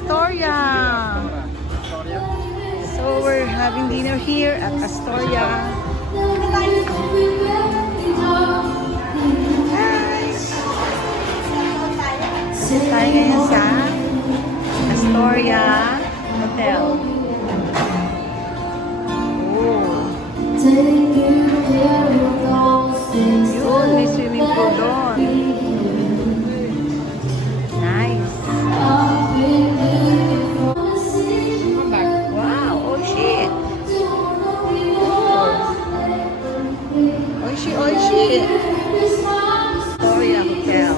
Astoria. So we're having dinner here at Astoria. Tayo ngayon sa Astoria Hotel. Yun, may swimming pool doon. Nice. Wow, oh shit. Oishi, oishi. Astoria Hotel.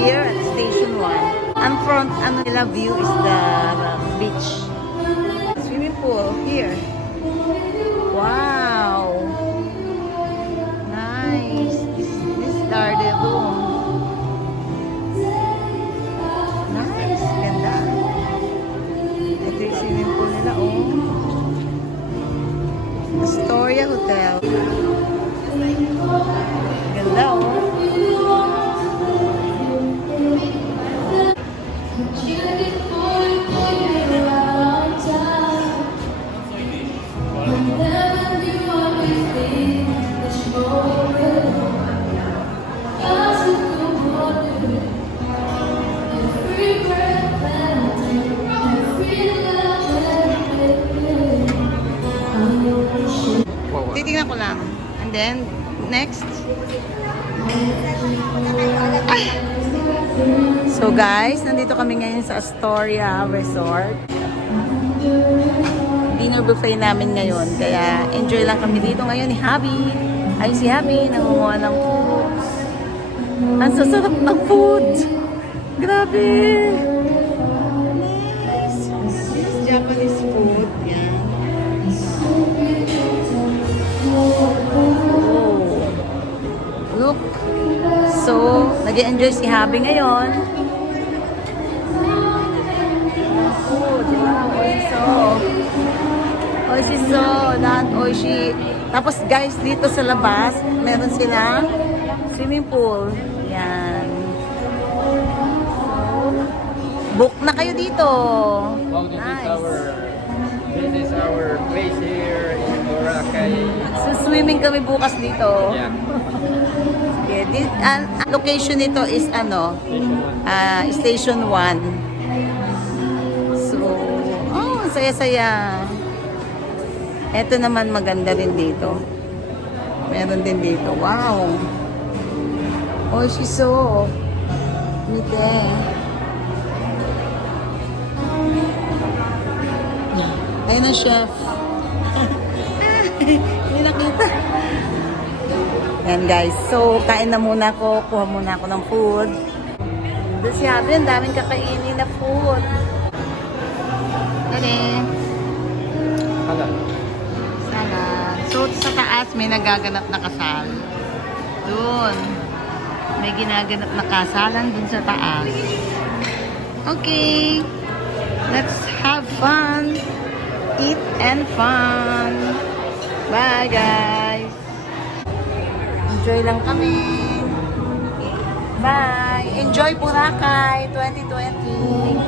Here at Station 1. Ang front, ano nila view is the beach. Swimming pool here. Wow. Nice. This are the room. Nice. Ganda. Ito yung swimming pool nila, oh. Astoria Hotel. Ganda, oh. Titingnan ko lang. And then, next. So guys, nandito kami ngayon sa Astoria Resort. Dinner buffet namin ngayon. Kaya enjoy lang kami dito ngayon ni Habi. Ay, si Habi, nangunguha ng food. Ang sasarap ng food. Grabe. Nice. This is Japanese food. Yan. Look. So, nag-enjoy si Habi ngayon. Food. Wow, oiso. Oishi-so. Lahat oishi. Tapos guys, dito sa labas, meron silang swimming pool. Yan. So, book na kayo dito. Wow, Nice. this is our place here in Boracay. So, swimming kami bukas dito. Yeah. Yeah, this, location nito is ano, Station 1. Station 1. So, oh, saya-saya. Ito naman maganda din dito. Meron din dito. Wow. Oishi-so. Mite. Ayun ang chef. Hindi nakita. Yan guys. So, kain na muna ako. Kuha muna ako ng food. Doon siya, ang daming kakainin na food. Dali. Hala. Sana. So, sa taas may nagaganap na kasal. Doon. May ginaganap na kasalan dun sa taas. Okay. Let's have fun. Eat and fun. Bye guys. Enjoy lang kami. Bye. Enjoy Boracay 2020.